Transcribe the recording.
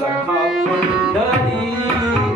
somehow one